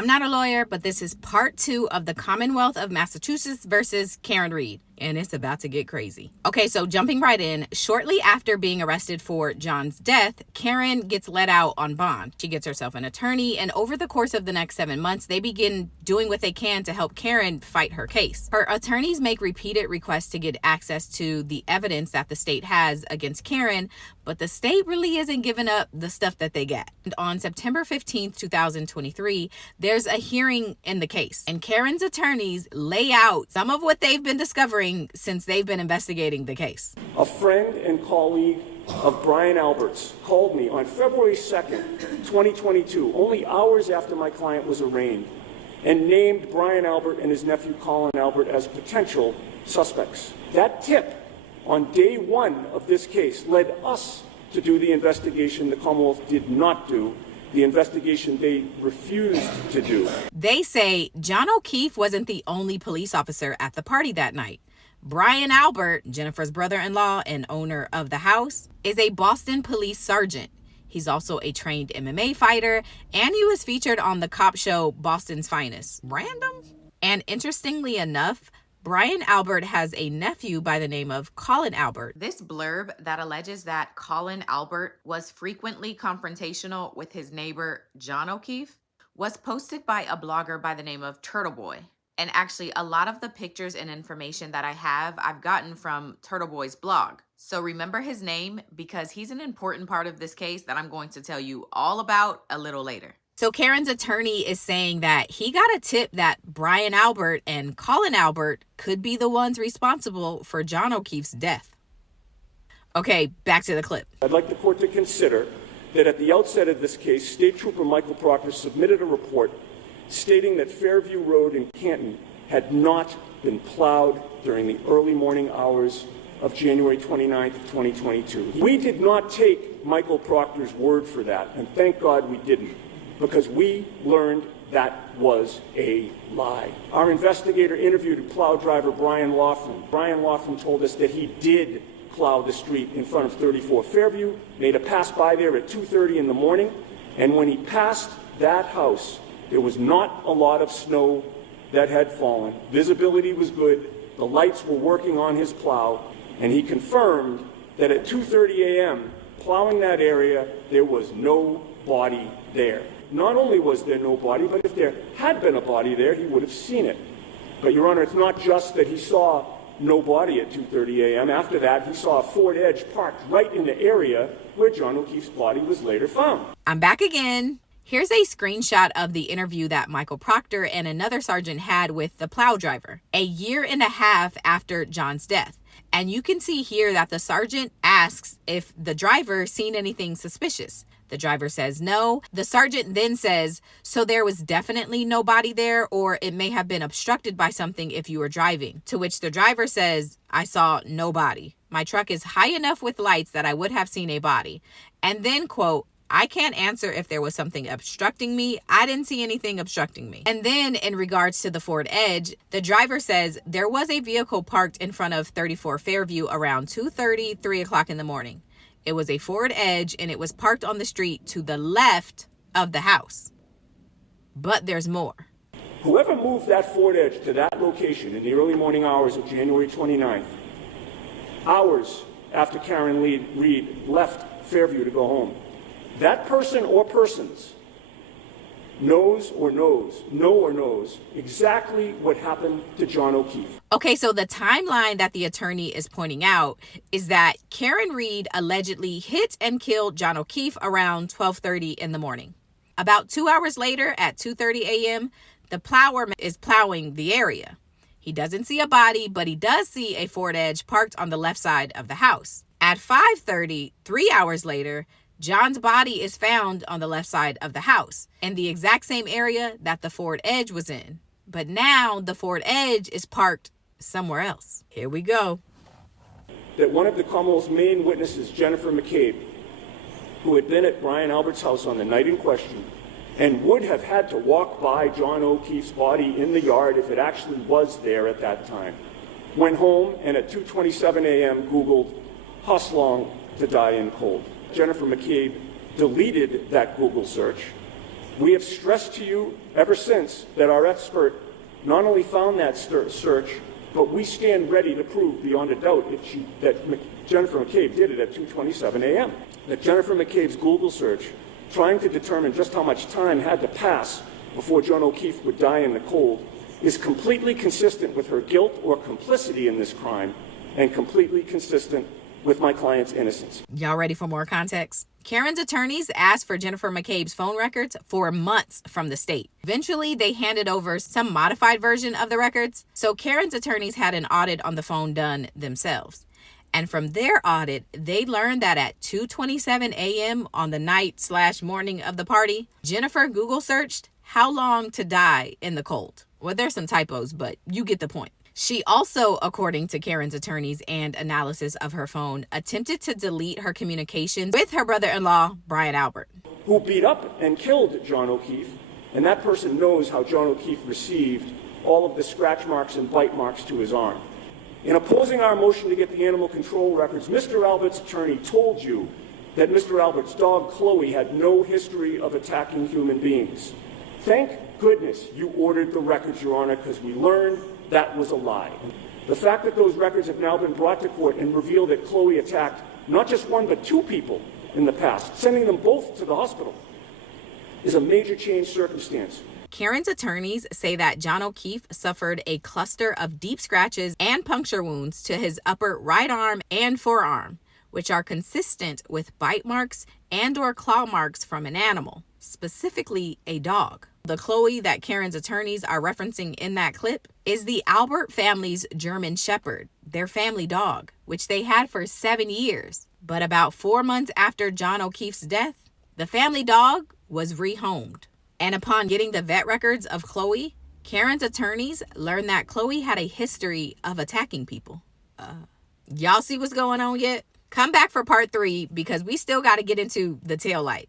I'm not a lawyer, but this is part 2 of the Commonwealth of Massachusetts versus KarenRead. And it's about to get crazy. Okay, so jumping right in, shortly after being arrested for John's death, Karen gets let out on bond. She gets herself an attorney, and over the course of the next 7 months, they begin doing what they can to help Karen fight her case. Her attorneys make repeated requests to get access to the evidence that the state has against Karen, but the state really isn't giving up the stuff that they get. And on September 15th, 2023, there's a hearing in the case, and Karen's attorneys lay out some of what they've been discovering since they've been investigating the case. A friend and colleague of Brian Albert's called me on February 2nd, 2022, only hours after my client was arraigned, and named Brian Albert and his nephew Colin Albert as potential suspects. That tip on day 1 of this case led us to do the investigation the Commonwealth did not do, the investigation they refused to do. They say John Okeefe wasn't the only police officer at the party that night. Brian Albert, Jennifer's brother-in-law and owner of the house, is a Boston police sergeant. He's also a trained MMA fighter, and he was featured on the cop show Boston's Finest. Random? And interestingly enough, Brian Albert has a nephew by the name of Colin Albert. This blurb that alleges that Colin Albert was frequently confrontational with his neighbor, John Okeefe, was posted by a blogger by the name of Turtle Boy. And actually, a lot of the pictures and information that I've gotten from Turtle Boy's blog. So remember his name because he's an important part of this case that I'm going to tell you all about a little later. So Karen's attorney is saying that he got a tip that Brian Albert and Colin Albert could be the ones responsible for John Okeefe's death. Okay, back to the clip. I'd like the court to consider that at the outset of this case, State Trooper Michael Proctor submitted a report stating that Fairview Road in Canton had not been plowed during the early morning hours of January 29th, 2022. We did not take Michael Proctor's word for that, and thank God we didn't, because we learned that was a lie. Our investigator interviewed plow driver Brian Laughlin. Brian Laughlin told us that he did plow the street in front of 34 Fairview, made a pass by there at 2:30 in the morning, and when he passed that house, there was not a lot of snow that had fallen. Visibility was good. The lights were working on his plow, and he confirmed that at 2:30 a.m., plowing that area, there was no body there. Not only was there no body, but if there had been a body there, he would have seen it. But, Your Honor, it's not just that he saw no body at 2:30 a.m. After that, he saw a Ford Edge parked right in the area where John Okeefe's body was later found. I'm back again. Here's a screenshot of the interview that Michael Proctor and another sergeant had with the plow driver a year and a half after John's death. And you can see here that the sergeant asks if the driver seen anything suspicious. The driver says no. The sergeant then says, so there was definitely no body there, or it may have been obstructed by something if you were driving. To which the driver says, I saw no body. My truck is high enough with lights that I would have seen a body. And then, quote, I can't answer if there was something obstructing me. I didn't see anything obstructing me. And then in regards to the Ford Edge, the driver says there was a vehicle parked in front of 34 Fairview around 2:30, 3 o'clock in the morning. It was a Ford Edge and it was parked on the street to the left of the house. But there's more. Whoever moved that Ford Edge to that location in the early morning hours of January 29th, hours after KarenRead left Fairview to go home, that person or persons knows exactly what happened to John Okeefe. Okay, so the timeline that the attorney is pointing out is that KarenRead allegedly hit and killed John Okeefe around 12:30 in the morning. About 2 hours later at 2:30 a.m., the plower is plowing the area. He doesn't see a body, but he does see a Ford Edge parked on the left side of the house. At 5:30, 3 hours later, John's body is found on the left side of the house in the exact same area that the Ford Edge was in. But now the Ford Edge is parked somewhere else. Here we go. That one of the Commonwealth's main witnesses, Jennifer McCabe, who had been at Brian Albert's house on the night in question and would have had to walk by John Okeefe's body in the yard if it actually was there at that time, went home and at 2:27 a.m. Googled Husslong to die in cold. Jennifer McCabe deleted that Google search, We have stressed to you ever since that our expert not only found that search, but we stand ready to prove beyond a doubt that Jennifer McCabe did it at 2:27 a.m. That Jennifer McCabe's Google search, trying to determine just how much time had to pass before John Okeefe would die in the cold, is completely consistent with her guilt or complicity in this crime and completely consistent with my client's innocence. Y'all ready for more context? Karen's attorneys asked for Jennifer McCabe's phone records for months from the state. Eventually, they handed over some modified version of the records, so Karen's attorneys had an audit on the phone done themselves. And from their audit, they learned that at 2:27 a.m. on the night/morning of the party, Jennifer Google searched how long to die in the cold. Well, there's some typos, but you get the point. She also, according to Karen's attorneys and analysis of her phone, attempted to delete her communications with her brother-in-law, Brian Albert, who beat up and killed John Okeefe, and that person knows how John Okeefe received all of the scratch marks and bite marks to his arm. In opposing our motion to get the animal control records, Mr. Albert's attorney told you that Mr. Albert's dog, Chloe, had no history of attacking human beings. Thank goodness you ordered the records, Your Honor, because we learned that was a lie. The fact that those records have now been brought to court and reveal that Chloe attacked not just one but two people in the past, sending them both to the hospital, is a major change circumstance. Karen's attorneys say that John Okeefe suffered a cluster of deep scratches and puncture wounds to his upper right arm and forearm, which are consistent with bite marks and/or claw marks from an animal, specifically a dog. The Chloe that Karen's attorneys are referencing in that clip is the Albert family's German Shepherd, their family dog, which they had for 7 years. But about 4 months after John Okeefe's death, the family dog was rehomed. And upon getting the vet records of Chloe, Karen's attorneys learned that Chloe had a history of attacking people. Y'all see what's going on yet? Come back for part 3 because we still got to get into the taillight.